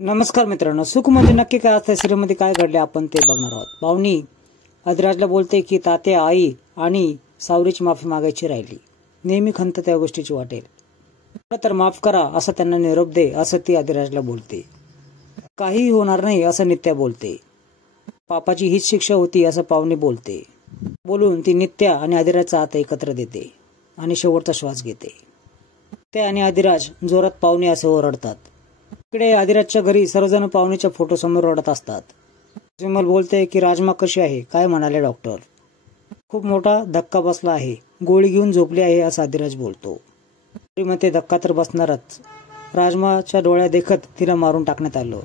नमस्कार मित्रांनो, सुख म्हणजे नक्की काय असतं, सिरीमध्ये काय घडले आपण ते बघणार आहोत. पाहुणी अधिराजला बोलते की तात्या, आई आणि सावरीची माफी मागायची राहिली. नेहमी खंत त्या गोष्टीची वाटेल तर माफ करा असं त्यांना निरोप दे असं ती अधिराजला बोलते. काहीही होणार नाही असं नित्या बोलते. पापाची हीच शिक्षा होती असं पाहुणी बोलते. बोलून ती नित्या आणि अधिराजचा हात एकत्र देते आणि शेवटचा श्वास घेते. त्या आणि अधिराज जोरात पाहुणे असे ओरडतात. इकडे अधिराजच्या घरी सर्वजण पाहुणीच्या फोटो समोर रडत असतात. विमल बोलते की राजमा कशी आहे, काय म्हणाले डॉक्टर? खूप मोठा धक्का बसला आहे, गोळी घेऊन झोपली आहे असं अधिराज बोलतो. मध्ये धक्का तर बसणारच. राजमाच्या डोळ्या देखत तिला मारून टाकण्यात आलं.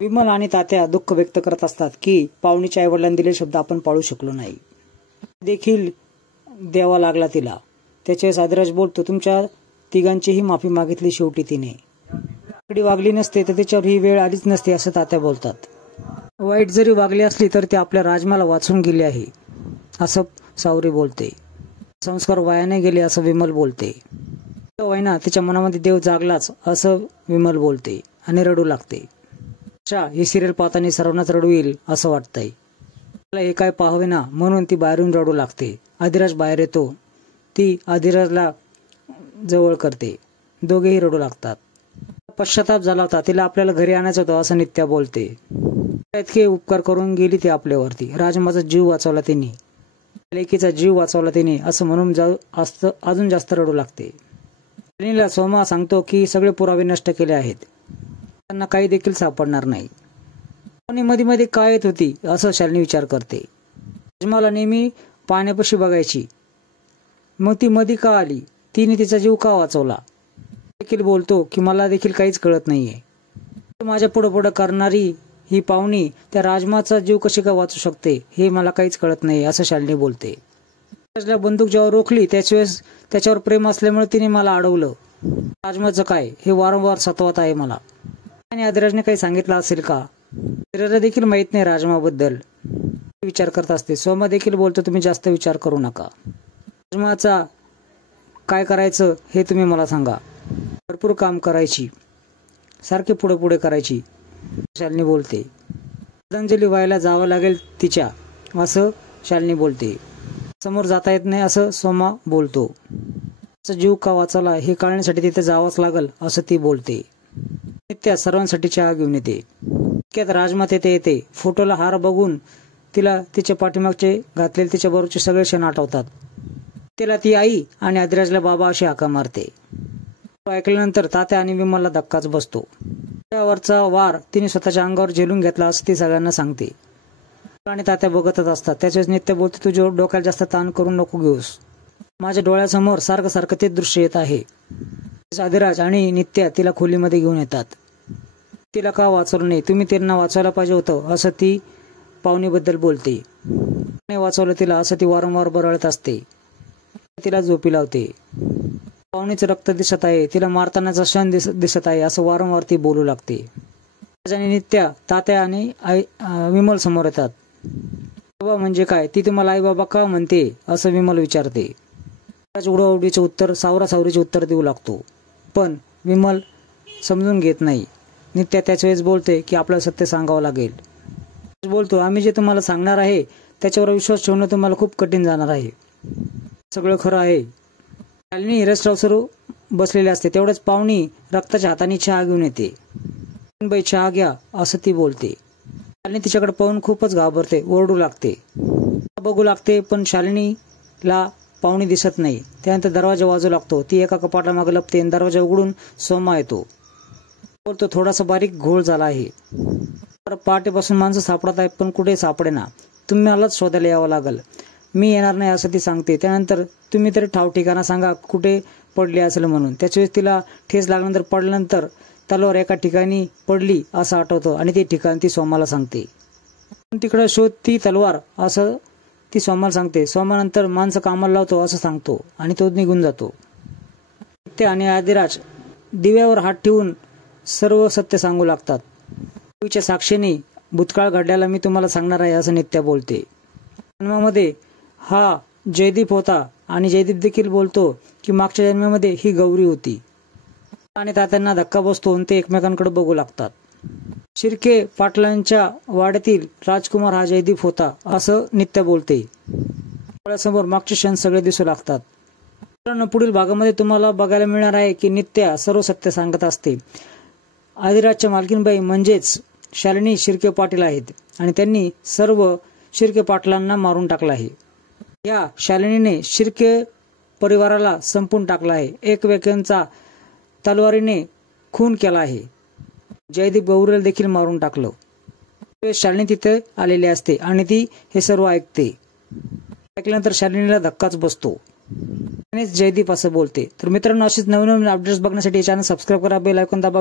विमल आणि तात्या दुःख व्यक्त करत असतात की पाहुणीच्या आईवडिलांनी दिलेले शब्द आपण पाळू शकलो नाही, देखील द्यावा लागला तिला. त्याच्यावेळेस अधिराज बोलतो, तुमच्या तिघांचीही माफी मागितली शेवटी तिने. कडे वागली नसते तर त्याच्यावर ही वेळ आलीच नसते असं तात्या बोलतात. वाईट जरी वागली असली तर ते आपल्या राजमाला वाचून गेले आहे असं सावरी बोलते. संस्कार वायाने गेले असं विमल बोलते. वायना तिच्या मनामध्ये देव जागलाच असं विमल बोलते आणि रडू लागते. अच्छा, ही सिरियल पाहताना सर्वांनाच रडू येईल असं वाटतंय. मला हे काय पाहावे ना म्हणून ती बाहेरून रडू लागते. अधिराज बाहेर येतो. ती अधिराजला जवळ करते. दोघेही रडू लागतात. पश्चाताप झाला होता, तिला आपल्याला घरी आणायचं होतं असं नित्या बोलते. इतके उपकार करून गेली ती आपल्यावरती. राजमाचा जीव वाचवला तिने, लेकीचा जीव वाचवला तिने असं म्हणून अजून जास्त रडू लागते. सोमा सांगतो की सगळे पुरावे नष्ट केले आहेत, त्यांना काही देखील सापडणार नाही. कोणी मध्ये मध्ये काय येत होती असं शालिनी विचार करते. राजमाला नेहमी पाण्यापाशी बघायची, मग ती मध्ये का आली, तिने तिचा जीव का वाचवला? देखील बोलतो की मला देखील काहीच कळत नाहीये. माझ्या पुढे करणारी ही पाहुणी त्या राजमाचा जीव कशी काय वाचू शकते हे मला काहीच कळत नाही असं शालिनी बोलते. राजला बंदूक जेव्हा रोखली त्याच त्याच्यावर प्रेम असल्यामुळे तिने मला अडवलं. राजमाचं काय हे वारंवार सतवत आहे मला. आणि अधिराजने काही सांगितलं असेल का? अधिराजला देखील माहित नाही राजमाबद्दल. विचार करत असते. सोमा देखील बोलतो, तुम्ही जास्त विचार करू नका. राजमाचा काय करायचं हे तुम्ही मला सांगा. भरपूर काम करायची, सारखे पुढे करायची शालिनी बोलते. श्रद्धांजली व्हायला जावं लागेल तिच्या असं शालिनी बोलते. समोर जाता येत नाही असं सोमा बोलतो. जीव का वाचवला हे कळण्यासाठी तिथे जावंच लागल असं ती बोलते. नित्या सर्वांसाठी चहा घेऊन येते. राजमा तेथे येते. फोटोला हार बघून तिला तिच्या पाठीमागचे घातलेले तिच्या बरोबरचे सगळे क्षण आठवतात. तिला ती आई आणि अधिराजला बाबा अशी हाका मारते. ऐकल्यानंतर तात्या आणि विमलला धक्काच बसतो. त्यावरचा वार तिने स्वतःच्या अंगावर झेलून घेतला असं ती सगळ्यांना सांगते. आणि तात्या बघतच असतात. त्याच्यावेळेस नित्य बोलते, तुझ्या डोक्याला जास्त ताण करून नको घेऊस, माझ्या डोळ्यासमोर सारखं ते दृश्य येत आहे. अधिराज आणि नित्या तिला खोलीमध्ये घेऊन येतात. तिला का वाचवलं नाही, तुम्ही त्यांना वाचवायला पाहिजे होतं असं ती पाहुणीबद्दल बोलते. नाही वाचवलं तिला असं ती वारंवार बरळत असते. तिला झोपी लावते. पाहुणीचं रक्त दिसत आहे, तिला मारतानाचा क्षण दिसत आहे असं वारंवार ती बोलू लागते. आणि नित्या तात्या आणि आई विमल समोर येतात. बाबा म्हणजे काय, ती तुम्हाला आई बाबा का म्हणते असं विमल विचारते. उडवाउडीचे उत्तर सावरासावरीचे उत्तर देऊ लागतो, पण विमल समजून घेत नाही. नित्या त्याच्या वेळेस बोलते की आपल्याला सत्य सांगावं लागेल. बोलतो, आम्ही जे तुम्हाला सांगणार आहे त्याच्यावर विश्वास ठेवणं तुम्हाला खूप कठीण जाणार आहे. सगळं खरं आहे. शालिनी रस्त्यावर बसलेले असते. तेवढंच पाहुणी रक्ताच्या हाताने चहा घेऊन येते. बाई चहा घ्या असं ती बोलते. शालिनी तिच्याकडे पाहून खूपच घाबरते, ओरडू लागते, बघू लागते, पण शालिनीला पाहुणी दिसत नाही. त्यानंतर दरवाजा वाजू लागतो. ती एका कपाटामागे लपते. दरवाजा उघडून सोमा येतो. बोलतो, थोडासा बारीक घोळ झाला आहे. पहाटेपासून माणसं सापडत आहेत पण कुठे सापडेना, तुम्ही मलाच शोधायला यावं लागल. मी येणार नाही असं ती सांगते. त्यानंतर तुम्ही तरी ठाव ठिकाणा सांगा कुठे पडली असेल म्हणून. त्याच्यावेळेस तिला ठेस लागल्यानंतर पडल्यानंतर तलवार एका ठिकाणी पडली असं आठवतं आणि ते ठिकाण ती सोमाला सांगते. तिकडे शोध ती तलवार असं ती सोमाला सांगते. सोमानंतर माणसं कामाला लावतो असं सांगतो आणि तो निघून जातो. नित्या आणि अधिराज दिव्यावर हात ठेवून सर्व सत्य सांगू लागतात. देवीच्या साक्षीने भूतकाळ घडल्याला मी तुम्हाला सांगणार आहे असं नित्या बोलते. जन्मामध्ये हा जयदीप होता आणि जयदीप देखील बोलतो की मागच्या जन्मामध्ये ही गौरी होती. आणि तात्यांना धक्का बसतो आणि ते एकमेकांकडे बघू लागतात. शिर्के पाटलांच्या वाड्यातील राजकुमार हा जयदीप होता असं नित्या बोलते. डोळ्यासमोर मागचे क्षण सगळे दिसू लागतात. मित्रांनो, पुढील भागामध्ये तुम्हाला बघायला मिळणार आहे की नित्या सर्व सत्य सांगत असते. आदिराजच्या मालकीनबाई म्हणजेच शालिनी शिर्के पाटील आहेत आणि त्यांनी सर्व शिर्के पाटलांना मारून टाकलं आहे. या शालिनीने शिर्के परिवाराला संपून टाकला आहे. एक व्यक्तींचा तलवारीने खून केला आहे. जयदीप गौरीला देखील मारून टाकलं. शालिनी तिथे आलेली असते आणि ती हे सर्व ऐकते. ऐकल्यानंतर शालिनीला धक्काच बसतो. जयदीप असं बोलते. तर मित्रांनो, अशीच नवीन अपडेट्स बघण्यासाठी चॅनल सबस्क्राईब करा, बेल आयकॉन दाबा.